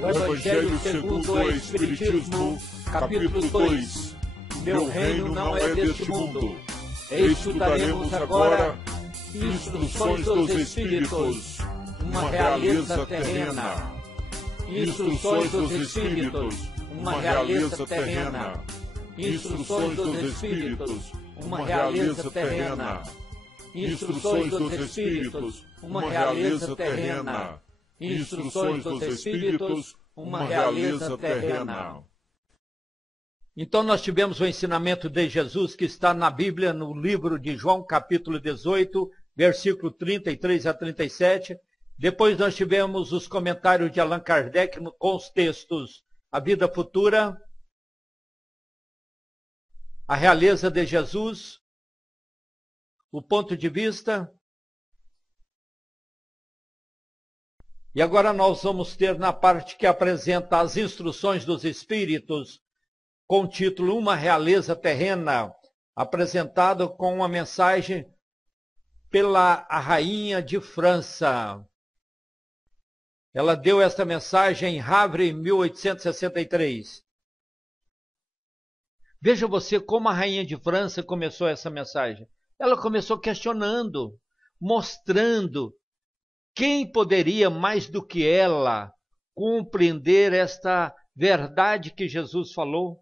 O Evangelho segundo o Espiritismo, capítulo 2. Meu reino não é deste mundo. Estudaremos agora Instruções dos Espíritos, uma realeza terrena. Instruções dos Espíritos, uma realeza terrena. Instruções dos Espíritos, uma realeza terrena. Instruções dos Espíritos, uma realeza terrena. Instruções dos Espíritos, uma realeza terrena. Então nós tivemos o ensinamento de Jesus que está na Bíblia, no livro de João, capítulo 18, versículo 33 a 37. Depois nós tivemos os comentários de Allan Kardec com os textos A Vida Futura, A Realeza de Jesus, O Ponto de Vista. E agora nós vamos ter na parte que apresenta as instruções dos Espíritos, com o título Uma Realeza Terrena, apresentado com uma mensagem pela Rainha de França. Ela deu esta mensagem em Havre, em 1863. Veja você como a Rainha de França começou essa mensagem. Ela começou questionando, mostrando quem poderia mais do que ela compreender esta verdade que Jesus falou,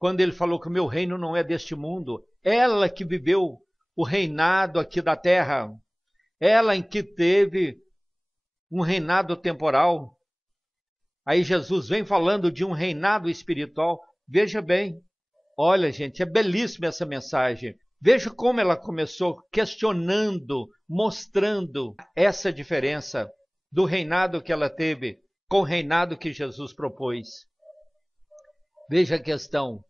quando ele falou que o meu reino não é deste mundo. Ela que viveu o reinado aqui da terra, ela em que teve um reinado temporal. Aí Jesus vem falando de um reinado espiritual. Veja bem, olha gente, é belíssima essa mensagem. Veja como ela começou questionando, mostrando essa diferença do reinado que ela teve com o reinado que Jesus propôs. Veja a questão.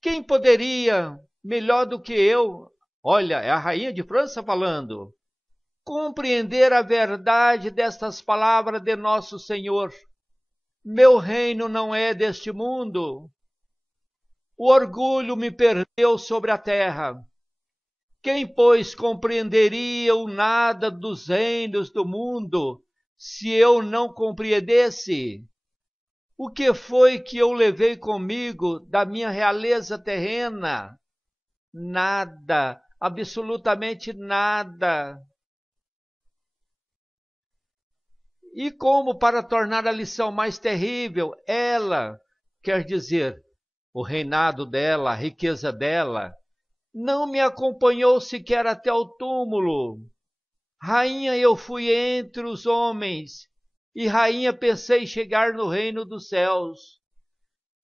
Quem poderia, melhor do que eu, olha, é a Rainha de França falando, compreender a verdade destas palavras de nosso Senhor? Meu reino não é deste mundo. O orgulho me perdeu sobre a terra. Quem, pois, compreenderia o nada dos reinos do mundo, se eu não compreendesse? O que foi que eu levei comigo da minha realeza terrena? Nada, absolutamente nada. E como para tornar a lição mais terrível, ela, quer dizer, o reinado dela, a riqueza dela, não me acompanhou sequer até o túmulo. Rainha eu fui entre os homens, e rainha pensei chegar no reino dos céus.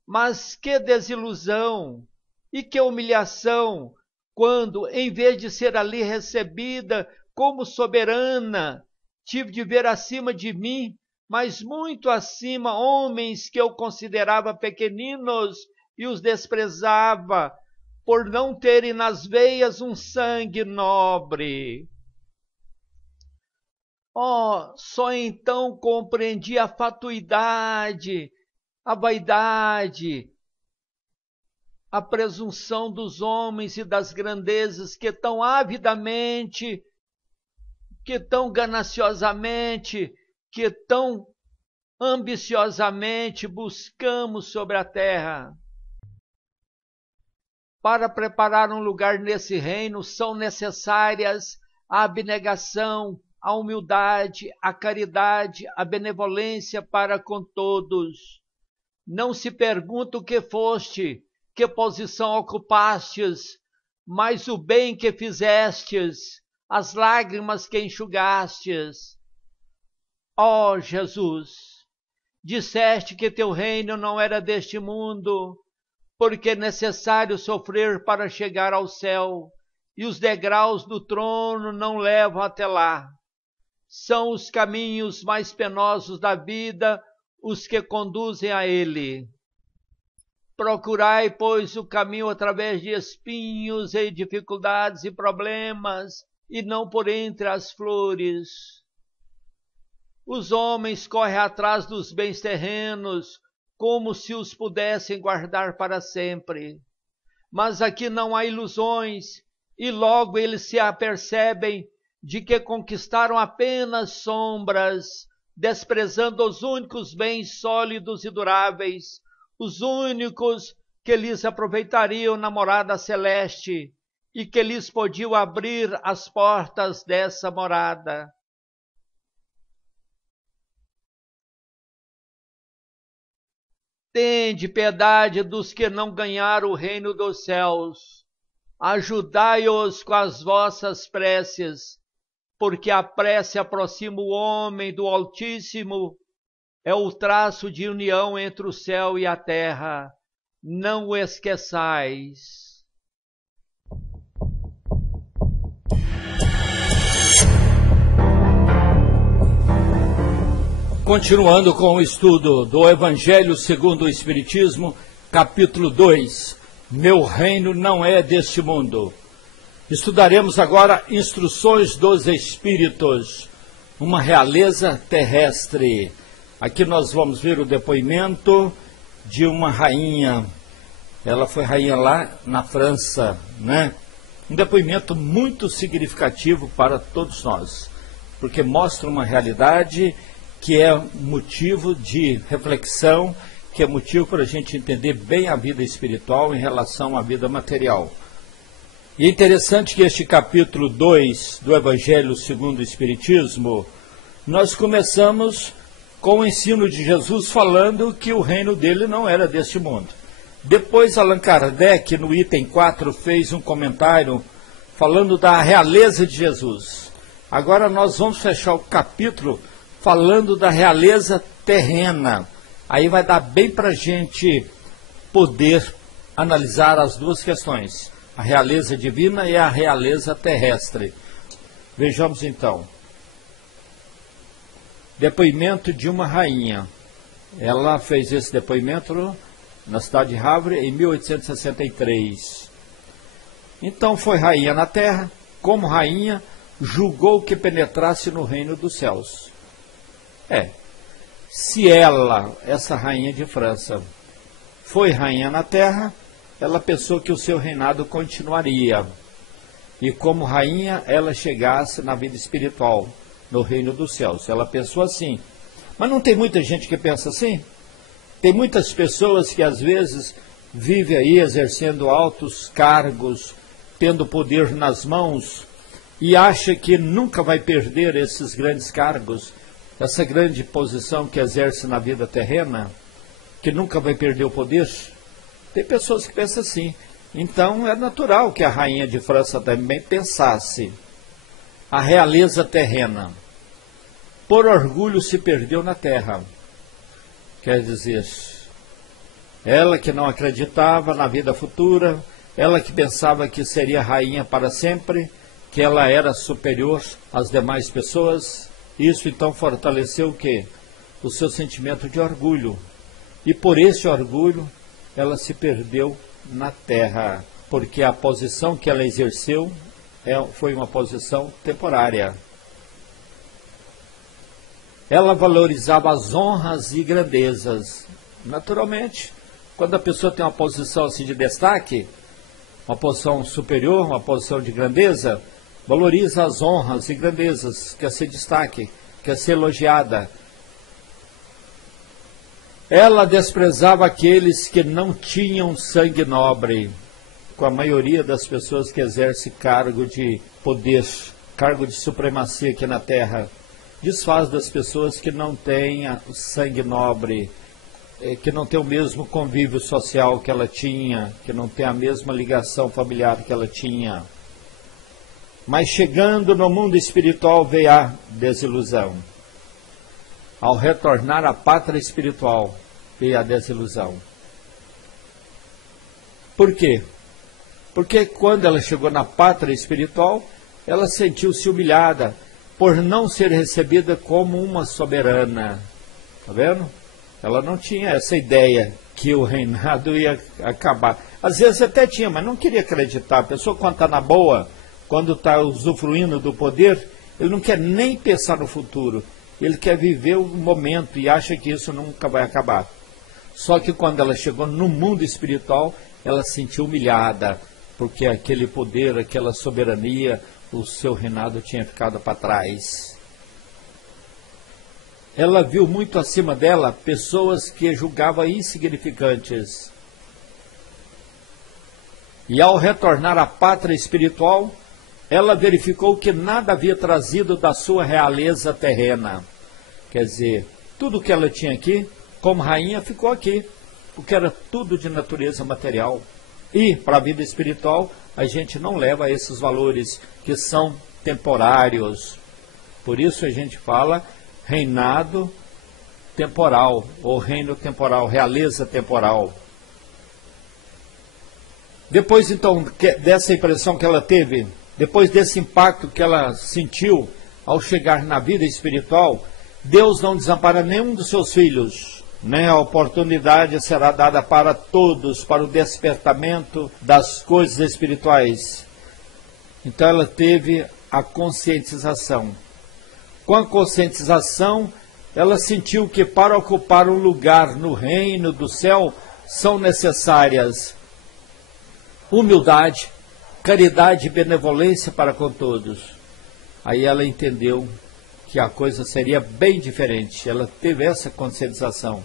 Mas que desilusão e que humilhação, quando, em vez de ser ali recebida como soberana, tive de ver acima de mim, mas muito acima, homens que eu considerava pequeninos e os desprezava, por não terem nas veias um sangue nobre. Oh, só então compreendi a fatuidade, a vaidade, a presunção dos homens e das grandezas que tão avidamente, que tão gananciosamente, que tão ambiciosamente buscamos sobre a terra. Para preparar um lugar nesse reino são necessárias a abnegação, a humildade, a caridade, a benevolência para com todos. Não se pergunta o que foste, que posição ocupastes, mas o bem que fizestes, as lágrimas que enxugastes. Ó Jesus, disseste que teu reino não era deste mundo, porque é necessário sofrer para chegar ao céu, e os degraus do trono não levam até lá. São os caminhos mais penosos da vida os que conduzem a ele. Procurai, pois, o caminho através de espinhos e dificuldades e problemas, e não por entre as flores. Os homens correm atrás dos bens terrenos, como se os pudessem guardar para sempre. Mas aqui não há ilusões, e logo eles se apercebem de que conquistaram apenas sombras, desprezando os únicos bens sólidos e duráveis, os únicos que lhes aproveitariam na morada celeste e que lhes podiam abrir as portas dessa morada. Tende piedade dos que não ganharam o reino dos céus. Ajudai-os com as vossas preces, porque a prece aproxima o homem do Altíssimo, é o traço de união entre o céu e a terra. Não o esqueçais. Continuando com o estudo do Evangelho segundo o Espiritismo, capítulo 2, Meu reino não é deste mundo. Estudaremos agora Instruções dos Espíritos, uma realeza terrestre. Aqui nós vamos ver o depoimento de uma rainha. Ela foi rainha lá na França, né? Um depoimento muito significativo para todos nós, porque mostra uma realidade que é motivo de reflexão, que é motivo para a gente entender bem a vida espiritual em relação à vida material. E é interessante que este capítulo 2 do Evangelho segundo o Espiritismo, nós começamos com o ensino de Jesus falando que o reino dele não era deste mundo. Depois Allan Kardec, no item 4, fez um comentário falando da realeza de Jesus. Agora nós vamos fechar o capítulo falando da realeza terrena. Aí vai dar bem para a gente poder analisar as duas questões, a realeza divina e a realeza terrestre. Vejamos então. Depoimento de uma rainha. Ela fez esse depoimento na cidade de Havre em 1863. Então foi rainha na terra, como rainha, julgou que penetrasse no reino dos céus. Se ela, essa rainha de França, foi rainha na terra, ela pensou que o seu reinado continuaria. E como rainha, ela chegasse na vida espiritual, no reino dos céus. Ela pensou assim. Mas não tem muita gente que pensa assim? Tem muitas pessoas que às vezes vivem aí exercendo altos cargos, tendo poder nas mãos, e acha que nunca vai perder esses grandes cargos, essa grande posição que exerce na vida terrena, que nunca vai perder o poder. Tem pessoas que pensam assim. Então é natural que a rainha de França também pensasse. A realeza terrena, por orgulho, se perdeu na terra. Quer dizer, ela que não acreditava na vida futura, ela que pensava que seria rainha para sempre, que ela era superior às demais pessoas. Isso então fortaleceu o quê? O seu sentimento de orgulho. E por esse orgulho, ela se perdeu na terra, porque a posição que ela exerceu foi uma posição temporária. Ela valorizava as honras e grandezas. Naturalmente, quando a pessoa tem uma posição assim de destaque, uma posição superior, uma posição de grandeza, valoriza as honras e grandezas, quer ser destaque, quer ser elogiada. Ela desprezava aqueles que não tinham sangue nobre, com a maioria das pessoas que exercem cargo de poder, cargo de supremacia aqui na terra. Desfaz das pessoas que não têm sangue nobre, que não têm o mesmo convívio social que ela tinha, que não têm a mesma ligação familiar que ela tinha. Mas chegando no mundo espiritual veio a desilusão. Ao retornar à pátria espiritual, veio a desilusão. Por quê? Porque quando ela chegou na pátria espiritual, ela sentiu-se humilhada por não ser recebida como uma soberana. Está vendo? Ela não tinha essa ideia que o reinado ia acabar. Às vezes até tinha, mas não queria acreditar. A pessoa, quando está na boa, quando está usufruindo do poder, ele não quer nem pensar no futuro. Ele quer viver o momento e acha que isso nunca vai acabar. Só que quando ela chegou no mundo espiritual, ela se sentiu humilhada, porque aquele poder, aquela soberania, o seu reinado tinha ficado para trás. ela viu muito acima dela pessoas que julgava insignificantes. E ao retornar à pátria espiritual, ela verificou que nada havia trazido da sua realeza terrena. Quer dizer, tudo que ela tinha aqui, como rainha, ficou aqui, porque era tudo de natureza material. E para a vida espiritual, a gente não leva esses valores que são temporários. Por isso a gente fala reinado temporal, ou reino temporal, realeza temporal. Depois então dessa impressão que ela teve, depois desse impacto que ela sentiu ao chegar na vida espiritual, Deus não desampara nenhum dos seus filhos, né? A oportunidade será dada para todos, para o despertamento das coisas espirituais. Então ela teve a conscientização. Com a conscientização, ela sentiu que para ocupar um lugar no reino do céu são necessárias humildade, caridade e benevolência para com todos. Aí ela entendeu que a coisa seria bem diferente. Ela teve essa conscientização,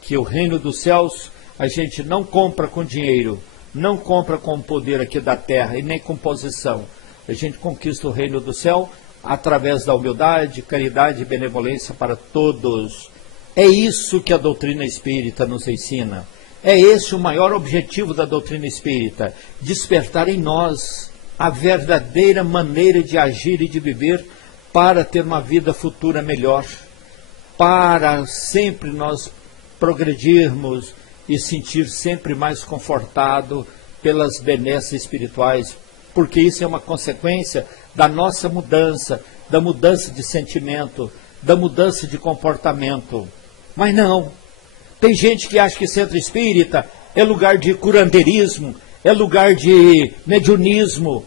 que o reino dos céus a gente não compra com dinheiro, não compra com poder aqui da terra e nem com posição. A gente conquista o reino do céu através da humildade, caridade e benevolência para todos. É isso que a doutrina espírita nos ensina. É esse o maior objetivo da doutrina espírita, despertar em nós a verdadeira maneira de agir e de viver para ter uma vida futura melhor, para sempre nós progredirmos e sentir sempre mais confortado pelas benesses espirituais, porque isso é uma consequência da nossa mudança, da mudança de sentimento, da mudança de comportamento. Mas não, tem gente que acha que centro espírita é lugar de curandeirismo, é lugar de mediunismo,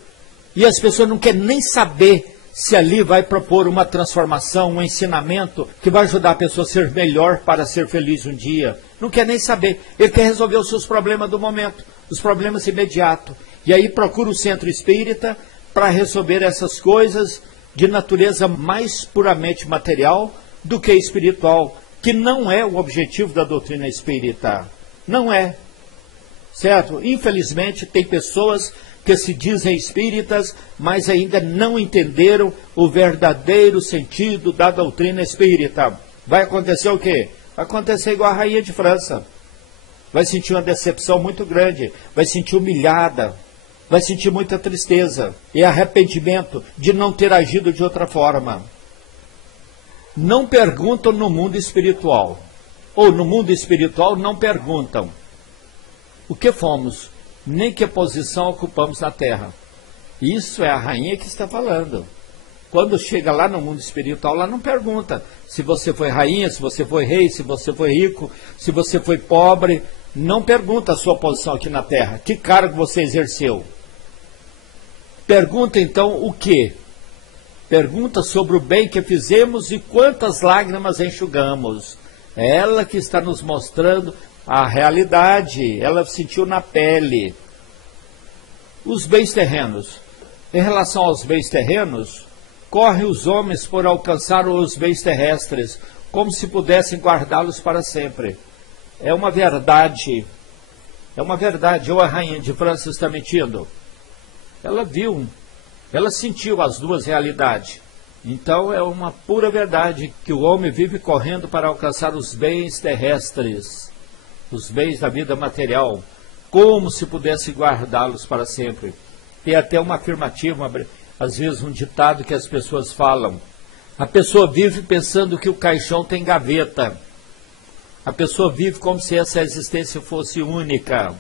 e as pessoas não querem nem saber se ali vai propor uma transformação, um ensinamento que vai ajudar a pessoa a ser melhor para ser feliz um dia. Não quer nem saber. Ele quer resolver os seus problemas do momento, os problemas imediatos. E aí procura o centro espírita para resolver essas coisas de natureza mais puramente material do que espiritual, que não é o objetivo da doutrina espírita. Não é. Certo? Infelizmente, tem pessoas que se dizem espíritas, mas ainda não entenderam o verdadeiro sentido da doutrina espírita. Vai acontecer o quê? Vai acontecer igual a rainha de França. Vai sentir uma decepção muito grande, vai sentir humilhada, vai sentir muita tristeza e arrependimento de não ter agido de outra forma. Não perguntam no mundo espiritual, ou no mundo espiritual não perguntam o que fomos, nem que posição ocupamos na terra. Isso é a rainha que está falando. Quando chega lá no mundo espiritual, lá não pergunta se você foi rainha, se você foi rei, se você foi rico, se você foi pobre. Não pergunta a sua posição aqui na terra, que cargo você exerceu. Pergunta então o quê? Pergunta sobre o bem que fizemos e quantas lágrimas enxugamos. É ela que está nos mostrando a realidade, ela sentiu na pele. Os bens terrenos. Em relação aos bens terrenos, correm os homens por alcançar os bens terrestres, como se pudessem guardá-los para sempre. É uma verdade. É uma verdade. Ou a rainha de França está mentindo? Ela viu, ela sentiu as duas realidades. Então é uma pura verdade que o homem vive correndo para alcançar os bens terrestres, os bens da vida material, como se pudesse guardá-los para sempre. Tem até uma afirmativa, às vezes um ditado que as pessoas falam. A pessoa vive pensando que o caixão tem gaveta. A pessoa vive como se essa existência fosse única.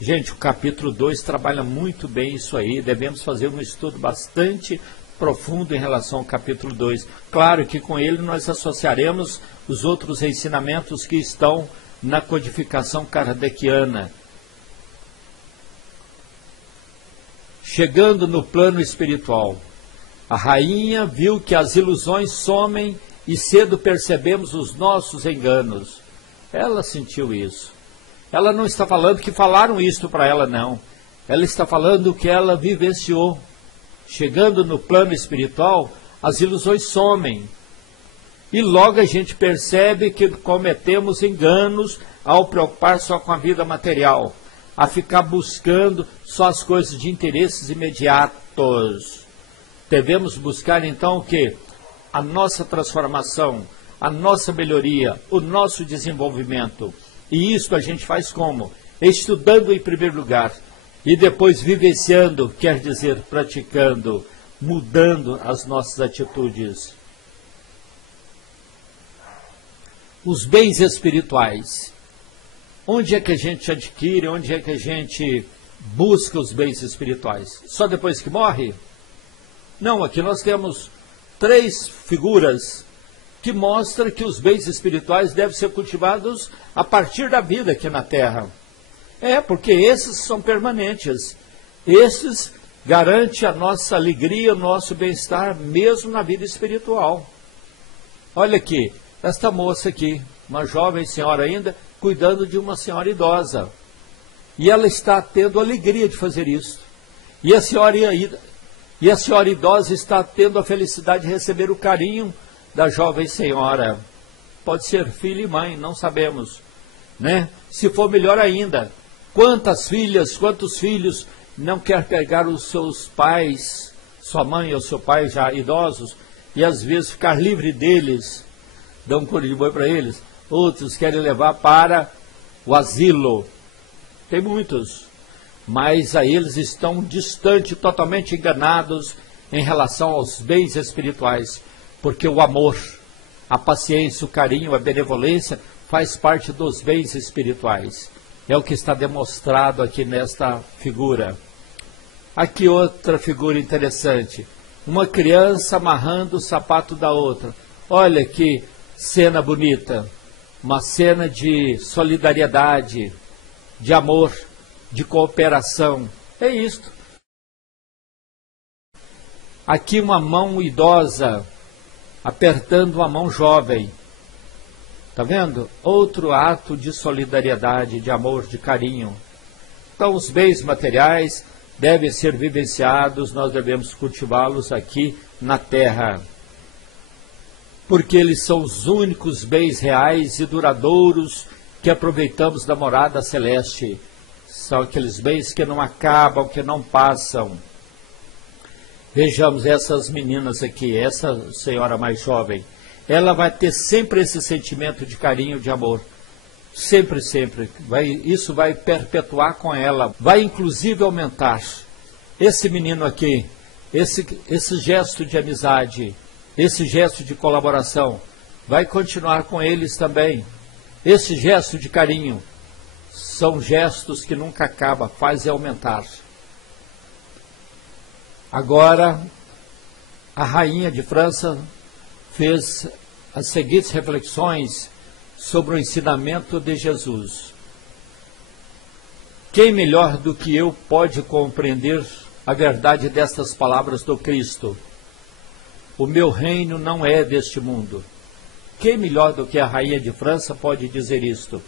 Gente, o capítulo 2 trabalha muito bem isso aí. Devemos fazer um estudo bastante profundo em relação ao capítulo 2. Claro que com ele nós associaremos os outros ensinamentos que estão na codificação kardeciana. Chegando no plano espiritual, a rainha viu que as ilusões somem e cedo percebemos os nossos enganos. Ela sentiu isso. Ela não está falando que falaram isso para ela, não. Ela está falando que ela vivenciou. Chegando no plano espiritual, as ilusões somem. E logo a gente percebe que cometemos enganos ao preocupar só com a vida material, a ficar buscando só as coisas de interesses imediatos. Devemos buscar então o quê? A nossa transformação, a nossa melhoria, o nosso desenvolvimento. E isso a gente faz como? Estudando em primeiro lugar, e depois vivenciando, quer dizer, praticando, mudando as nossas atitudes. Os bens espirituais. Onde é que a gente adquire, onde é que a gente busca os bens espirituais? Só depois que morre? Não, aqui nós temos 3 figuras que mostram que os bens espirituais devem ser cultivados a partir da vida aqui na Terra. Porque esses são permanentes. Esses garantem a nossa alegria, o nosso bem-estar, mesmo na vida espiritual. Olha aqui, esta moça aqui, uma jovem senhora ainda, cuidando de uma senhora idosa. E ela está tendo alegria de fazer isso. E a senhora idosa está tendo a felicidade de receber o carinho da jovem senhora. Pode ser filha e mãe, não sabemos, né? Se for melhor ainda, quantas filhas, quantos filhos não quer pegar os seus pais, sua mãe ou seu pai já idosos, e às vezes ficar livre deles, dão um couro de boi para eles. Outros querem levar para o asilo. Tem muitos, mas a eles estão distantes, totalmente enganados em relação aos bens espirituais, porque o amor, a paciência, o carinho, a benevolência faz parte dos bens espirituais. É o que está demonstrado aqui nesta figura. Aqui outra figura interessante, uma criança amarrando o sapato da outra. Olha que cena bonita, uma cena de solidariedade, de amor, de cooperação. É isto. Aqui uma mão idosa apertando uma mão jovem. Está vendo? Outro ato de solidariedade, de amor, de carinho. Então os bens materiais devem ser vivenciados, nós devemos cultivá-los aqui na Terra. Porque eles são os únicos bens reais e duradouros que aproveitamos da morada celeste. São aqueles bens que não acabam, que não passam. Vejamos essas meninas aqui, essa senhora mais jovem. Ela vai ter sempre esse sentimento de carinho, de amor. Sempre, sempre. Isso vai perpetuar com ela. Vai inclusive aumentar. Esse menino aqui, esse gesto de amizade, esse gesto de colaboração, vai continuar com eles também. Esse gesto de carinho são gestos que nunca acabam, fazem aumentar. Agora, a rainha de França fez as seguintes reflexões sobre o ensinamento de Jesus. Quem melhor do que eu pode compreender a verdade destas palavras do Cristo? O meu reino não é deste mundo. Quem melhor do que a rainha de França pode dizer isto?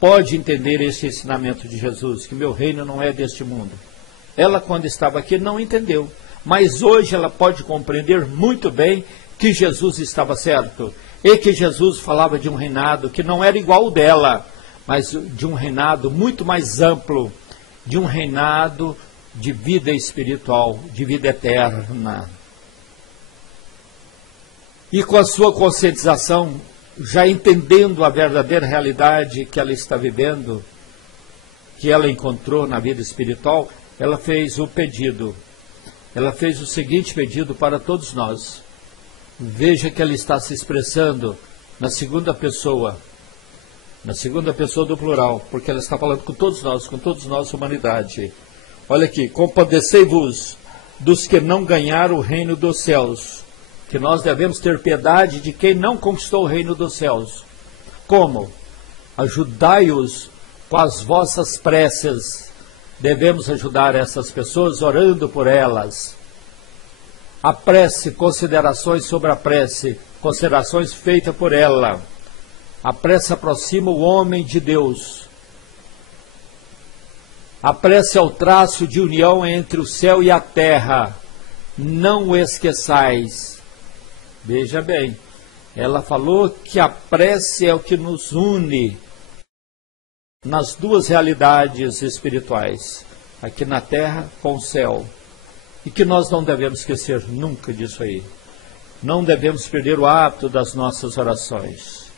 Pode entender este ensinamento de Jesus, que meu reino não é deste mundo. Ela, quando estava aqui, não entendeu. Mas hoje ela pode compreender muito bem que Jesus estava certo. E que Jesus falava de um reinado que não era igual ao dela, mas de um reinado muito mais amplo, de um reinado de vida espiritual, de vida eterna. E com a sua conscientização, já entendendo a verdadeira realidade que ela está vivendo, que ela encontrou na vida espiritual, ela fez o pedido. Ela fez o seguinte pedido para todos nós. Veja que ela está se expressando na segunda pessoa do plural, porque ela está falando com todos nós, humanidade. Olha aqui, compadecei-vos dos que não ganharam o reino dos céus, que nós devemos ter piedade de quem não conquistou o reino dos céus. Como? Ajudai-os com as vossas preces. Devemos ajudar essas pessoas orando por elas. A prece, considerações sobre a prece, considerações feitas por ela. A prece aproxima o homem de Deus. A prece é o traço de união entre o céu e a terra. Não o esqueçais. Veja bem, Ela falou que a prece é o que nos une nas duas realidades espirituais, aqui na terra com o céu, e que nós não devemos esquecer nunca disso aí. Não devemos perder o hábito das nossas orações.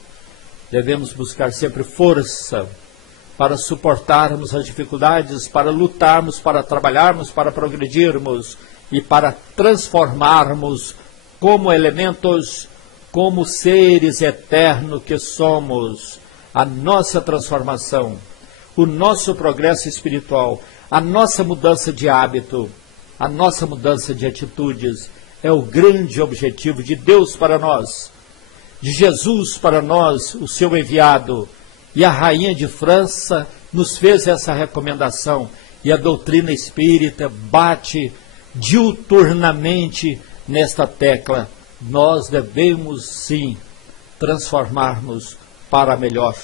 Devemos buscar sempre força para suportarmos as dificuldades, para lutarmos, para trabalharmos, para progredirmos e para transformarmos como elementos, como seres eternos que somos, a nossa transformação, o nosso progresso espiritual, a nossa mudança de hábito, a nossa mudança de atitudes, é o grande objetivo de Deus para nós, de Jesus para nós, o seu enviado. E a Rainha de França nos fez essa recomendação, e a doutrina espírita bate diuturnamente nesta tecla. Nós devemos sim transformarmos para melhor.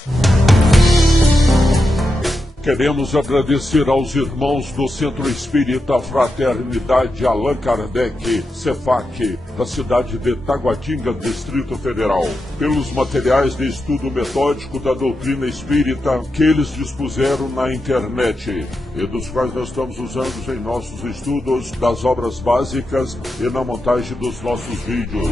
Queremos agradecer aos irmãos do Centro Espírita Fraternidade Allan Kardec, CEFAC, da cidade de Taguatinga, Distrito Federal, pelos materiais de estudo metódico da doutrina espírita que eles dispuseram na internet e dos quais nós estamos usando em nossos estudos das obras básicas e na montagem dos nossos vídeos.